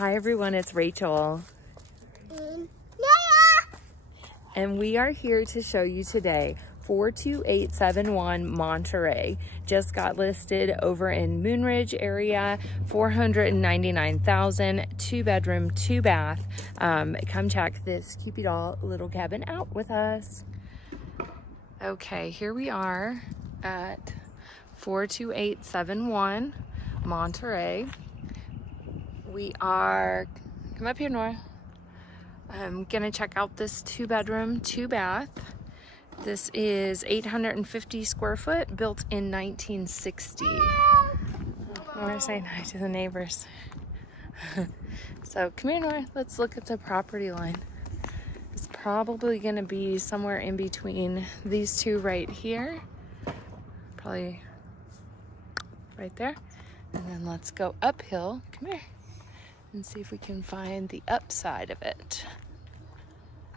Hi everyone, it's Rachel. And we are here to show you today 42871 Monterey. Just got listed over in Moonridge area, $499,000, 2-bedroom, 2-bath. Come check this cupid doll little cabin out with us. Okay, here we are at 42871 Monterey. We are, come up here, Nora. I'm gonna check out this 2-bedroom, 2-bath. This is 850 square foot, built in 1960. Nora saying hi to the neighbors. So come here, Nora, let's look at the property line. It's probably gonna be somewhere in between these two right here. Probably right there. And then let's go uphill, come here, and see if we can find the upside of it.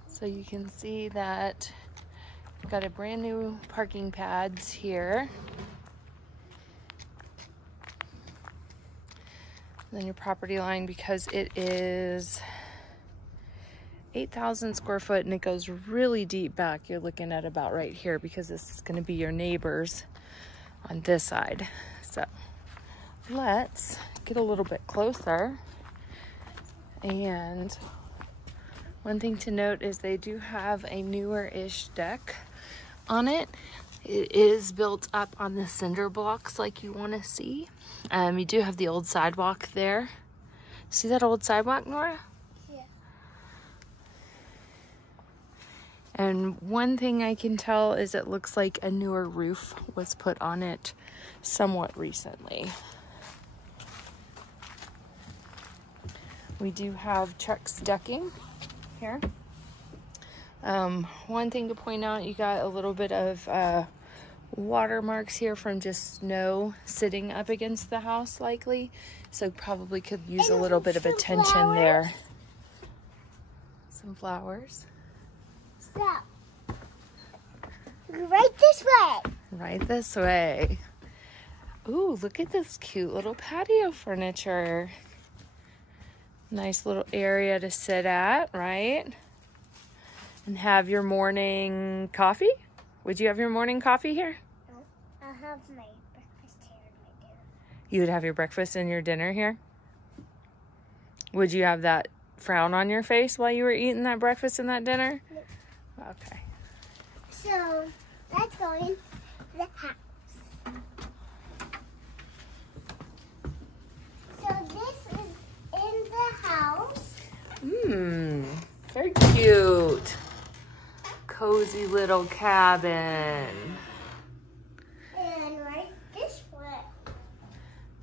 So you can see that we've got a brand new parking pads here. And then your property line, because it is 8,000 square foot and it goes really deep back, you're looking at about right here, because this is going to be your neighbors on this side. So let's get a little bit closer. And one thing to note is they do have a newer-ish deck on it. It is built up on the cinder blocks like you want to see. You do have the old sidewalk there. See that old sidewalk, Nora? Yeah. And one thing I can tell is it looks like a newer roof was put on it somewhat recently. We do have Trex decking here. One thing to point out, you got a little bit of water marks here from just snow sitting up against the house likely. So probably could use a little bit of attention there. Some flowers. Stop. Right this way. Right this way. Ooh, look at this cute little patio furniture. Nice little area to sit at, right? And have your morning coffee. Would you have your morning coffee here? No, I'll have my breakfast here and my dinner. You would have your breakfast and your dinner here? Would you have that frown on your face while you were eating that breakfast and that dinner? No. Okay. So, let's go in the house. So this is in the house. Very cute. Cozy little cabin. And right this way.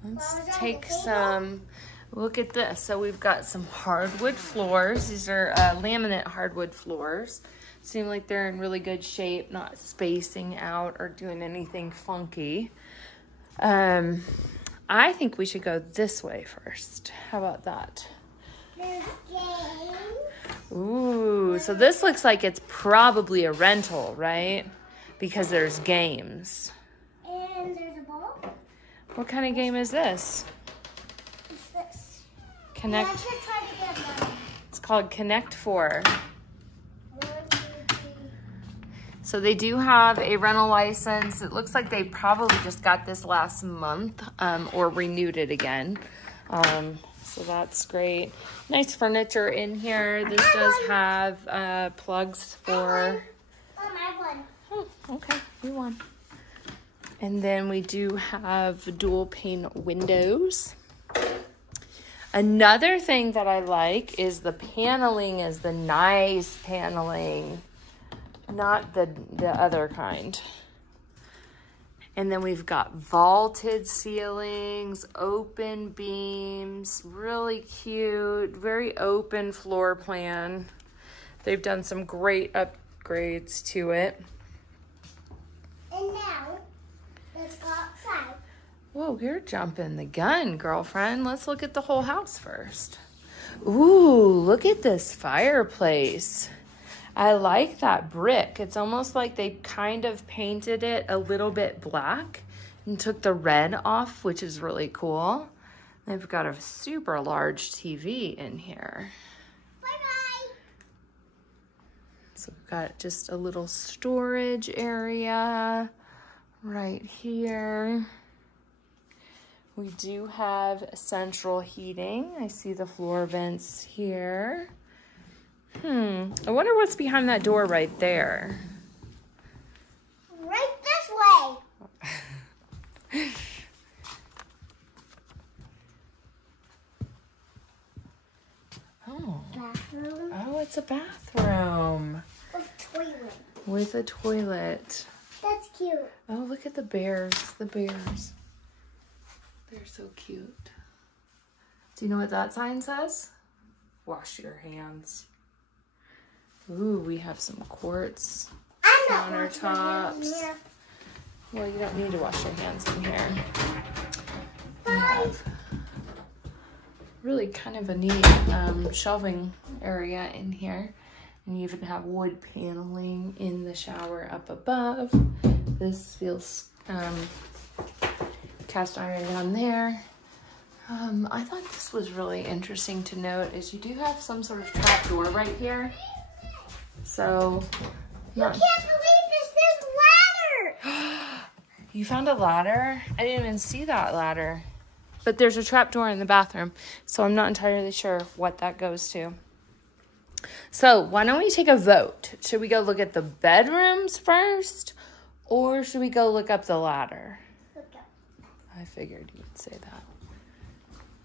Let's take some, look at this. So we've got some hardwood floors. These are laminate hardwood floors. Seem like they're in really good shape, not spacing out or doing anything funky. I think we should go this way first. How about that? There's games. Ooh, so this looks like it's probably a rental, right? Because there's games. And there's a ball. What kind of game is this? It's this. Connect. I should try to get one. It's called Connect 4. 1, 2, 3. So they do have a rental license. It looks like they probably just got this last month or renewed it again. So that's great. Nice furniture in here. This does have plugs for... I have one. Oh, okay. You won. And then we do have dual pane windows. Another thing that I like is the paneling is the nice paneling, not the other kind. And then we've got vaulted ceilings, open beams, really cute, very open floor plan. They've done some great upgrades to it. And now, let's go outside. Whoa, you're jumping the gun, girlfriend. Let's look at the whole house first. Ooh, look at this fireplace. I like that brick. It's almost like they kind of painted it a little bit black and took the red off, which is really cool. They've got a super large TV in here. Bye-bye. So we've got just a little storage area right here. We do have central heating. I see the floor vents here. I wonder what's behind that door right there. Right this way. Oh. Bathroom. Oh, it's a bathroom. With toilet. With a toilet. That's cute. Oh, look at the bears. The bears. They're so cute. Do you know what that sign says? Wash your hands. Ooh, we have some quartz I'm not washing my hands in countertops. here. Well, you don't need to wash your hands in here. We Bye. have really kind of a neat shelving area in here. And you even have wood paneling in the shower up above. This feels cast iron down there. I thought this was really interesting to note is you do have some sort of trap door right here. So You can't believe this ladder. you found a ladder? I didn't even see that ladder. But there's a trap door in the bathroom, so I'm not entirely sure what that goes to. So why don't we take a vote? Should we go look at the bedrooms first, or should we go look up the ladder? Look up. I figured you would say that.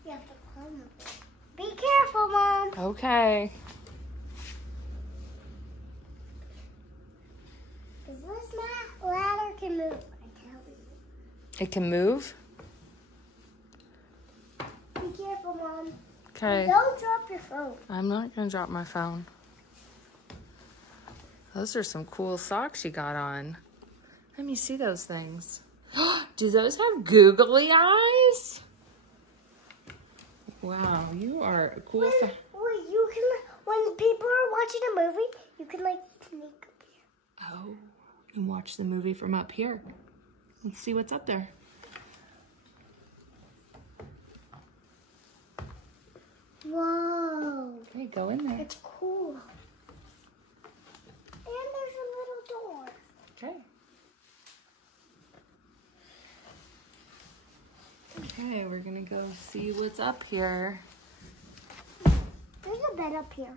You have to climb up. Be careful, Mom. Okay. Because this ladder can move, I tell you. It can move? Be careful, Mom. Okay. Don't drop your phone. I'm not going to drop my phone. Those are some cool socks you got on. Let me see those things. Do those have googly eyes? Wow, you are a cool. You can, when people are watching a movie, you can like sneak up here. Oh, you can watch the movie from up here. Let's see what's up there. Whoa. Okay, go in there. It's cool. And there's a little door. Okay. Okay, we're gonna go see what's up here. There's a bed up here.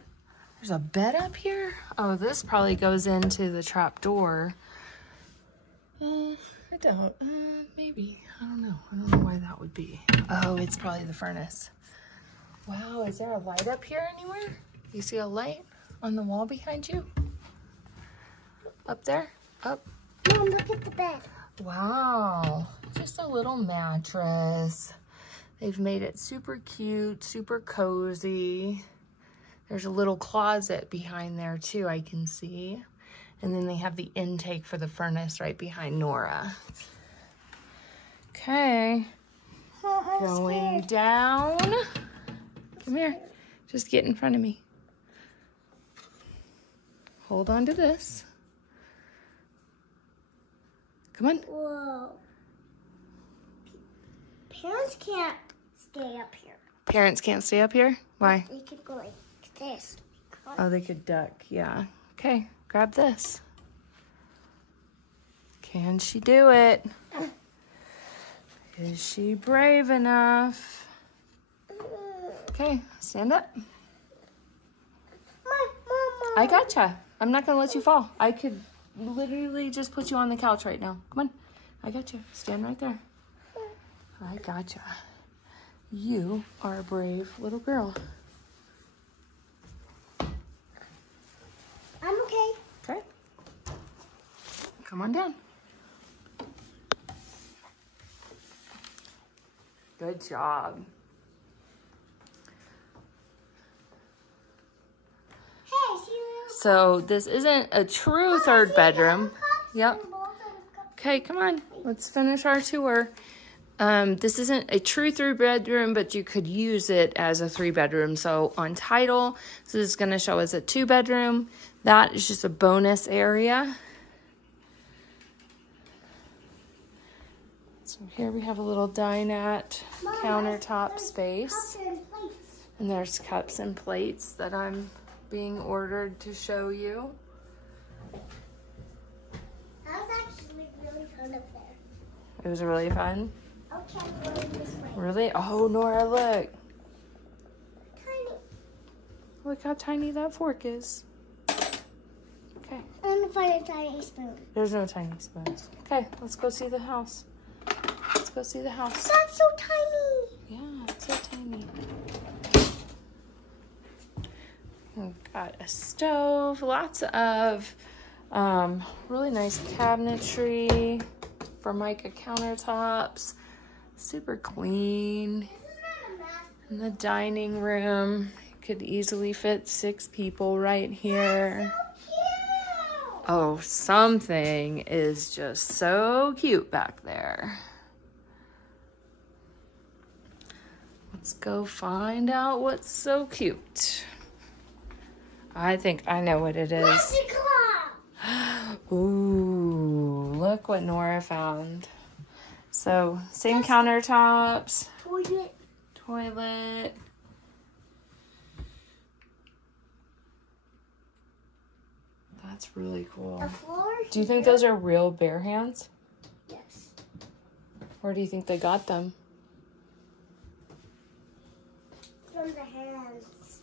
There's a bed up here? Oh, this probably goes into the trap door. I don't, maybe. I don't know. I don't know why that would be. Oh, it's probably the furnace. Wow, is there a light up here anywhere? You see a light on the wall behind you? Up there? Up? Mom, look at the bed. Wow, just a little mattress. They've made it super cute, super cozy. There's a little closet behind there too, I can see. And then they have the intake for the furnace right behind Nora. Okay, Mom, I'm going scared. down. Come here, just get in front of me. Hold on to this. Come on. Whoa. Parents can't stay up here. Parents can't stay up here? Why? They could go like this. Oh, they could duck, yeah. Okay, grab this. Can she do it? Is she brave enough? Okay, stand up. Mom. I gotcha. I'm not gonna let you fall. I could literally just put you on the couch right now. Come on, I gotcha. Stand right there. I gotcha. You are a brave little girl. I'm okay. Okay. Come on down. Good job. Hey, see you. So this isn't a true third bedroom. Yep. Okay, come on. Let's finish our tour. This isn't a true 3-bedroom, but you could use it as a 3-bedroom. So on title, this is going to show as a 2-bedroom. That is just a bonus area. So here we have a little dinette countertop space. And there's cups and plates that I'm being ordered to show you. That was actually really fun up there. It was really fun. Okay, I'm going this way. Really? Oh, Nora, look. Tiny. Look how tiny that fork is. Okay. I'm gonna find a tiny spoon. There's no tiny spoons. Okay, let's go see the house. Let's go see the house. That's so tiny. Yeah, it's so tiny. We've got a stove, lots of really nice cabinetry, Formica countertops, super clean. In the dining room, you could easily fit 6 people right here. Oh, something is just so cute back there. Let's go find out what's so cute. I think I know what it is. Ooh, look what Nora found. So, same countertops. Toilet. That's really cool. The floor. Do you think those are real bear hands? Yes. Where do you think they got them? From the hands.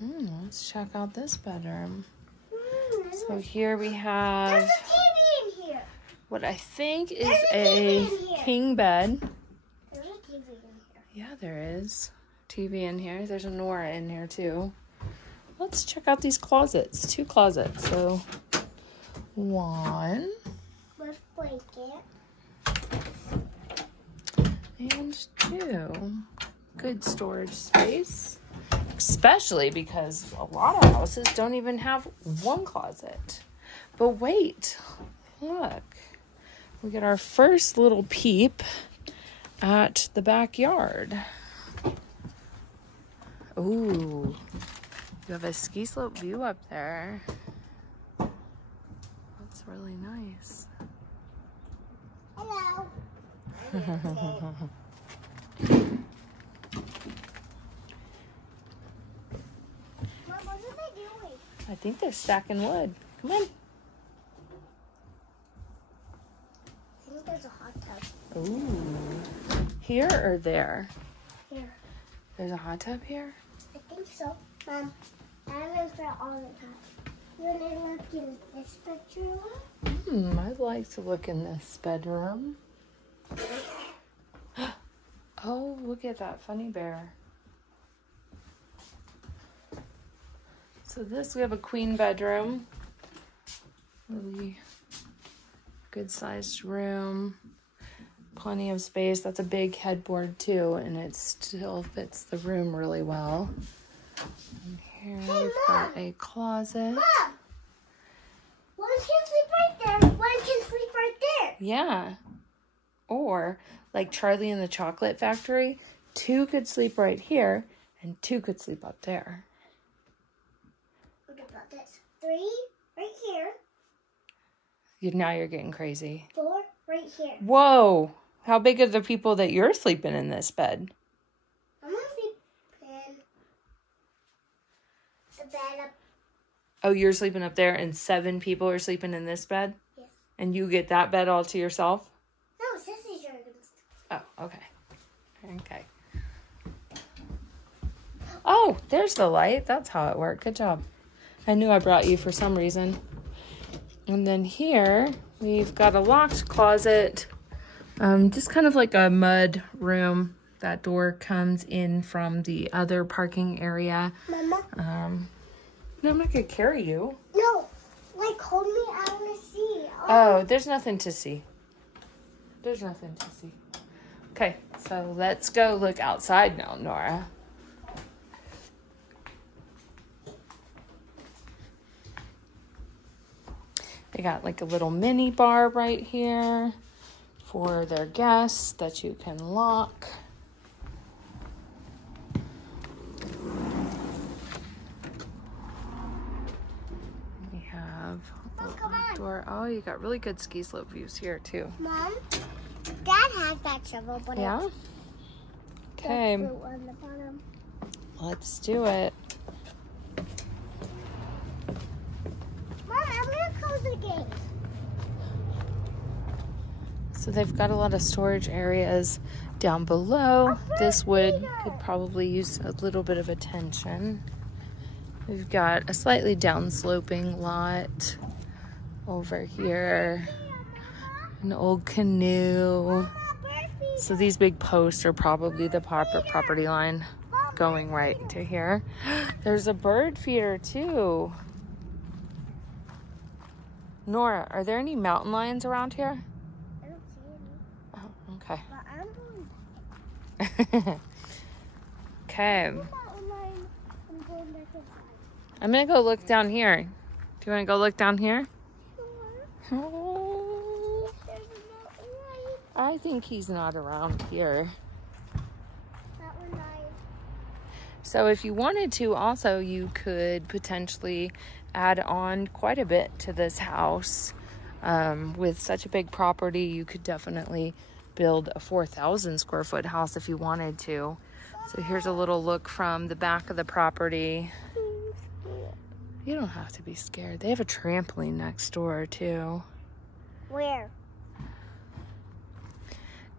Let's check out this bedroom. So here we have There's a TV in here. what I think is There's a a TV in here. king bed. There's a TV in here. Yeah, there is TV in here. There's a Nora in here too. Let's check out these closets. 2 closets. So 1 With blanket. and 2. Good storage space. Especially because a lot of houses don't even have 1 closet. But wait, look. We get our first little peep at the backyard. Ooh, you have a ski slope view up there. That's really nice. Hello. Mom, what are they doing? I think they're stacking wood. Come on. I think there's a hot tub. Ooh. Here or there? Here. There's a hot tub here? I think so. Mom, I haven't for all the time. You want to look in this bedroom? I'd like to look in this bedroom. Oh, look at that funny bear. So we have a queen bedroom. Really good sized room. Plenty of space. That's a big headboard too, and it still fits the room really well. And here we've got a closet. Mom! One can sleep right there. One can sleep right there. Yeah. Or, like Charlie and the Chocolate Factory, 2 could sleep right here, and 2 could sleep up there. What about this? 3 right here. Now you're getting crazy. 4 right here. Whoa! How big are the people that you're sleeping in this bed? I'm gonna sleep in the bed up. Oh, you're sleeping up there, and 7 people are sleeping in this bed? Yes. And you get that bed all to yourself? No, Sissy's gonna sleep. Oh, okay. Okay. Oh, there's the light. That's how it worked. Good job. I knew I brought you for some reason. And then here, we've got a locked closet. Just kind of like a mud room. That door comes in from the other parking area. Mama? No, I'm not going to carry you. No. Like, hold me. I want to see. Oh, there's nothing to see. There's nothing to see. Okay, so let's go look outside now, Nora. They got like a little mini bar right here for their guests that you can lock. We have a little outdoor shore. Oh, you got really good ski slope views here too. Mom, Dad has that shovel, but yeah. Okay. on the bottom. Let's do it. Mom, I'm gonna close the gate. So they've got a lot of storage areas down below. This wood could probably use a little bit of attention. We've got a slightly downsloping lot over here. An old canoe. So these big posts are probably the property line going right to here. There's a bird feeder too. Nora, are there any mountain lions around here? I don't see any. Oh, okay. But I'm going Okay. back. I'm going back inside. I'm gonna go look down here. Do you wanna go look down here? Sure. Oh, There's a mountain lion. I think he's not around here. Mountain lion. So if you wanted to also, you could potentially add on quite a bit to this house. With such a big property, you could definitely build a 4,000 square foot house if you wanted to. So here's a little look from the back of the property. You don't have to be scared. They have a trampoline next door too. Where?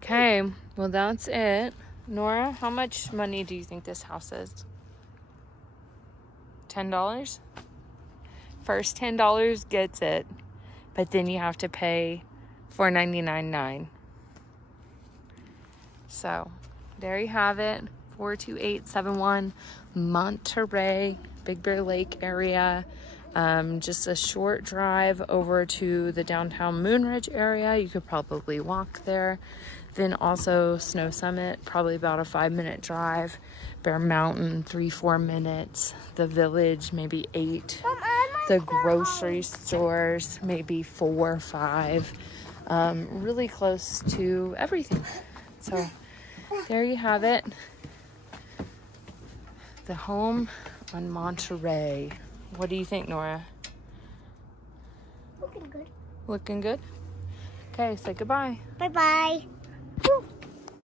Okay, well that's it. Nora, how much money do you think this house is? $10? First $10 gets it, but then you have to pay $499.9. So there you have it. 42871 Monterey, Big Bear Lake area. Just a short drive over to the downtown Moonridge area. You could probably walk there. Then also Snow Summit, probably about a 5-minute drive. Bear Mountain, 3-4 minutes. The village, maybe 8. The grocery stores, maybe 4 or 5. Really close to everything. So there you have it. The home on Monterey. What do you think, Nora? Looking good. Looking good? Okay, say goodbye. Bye-bye.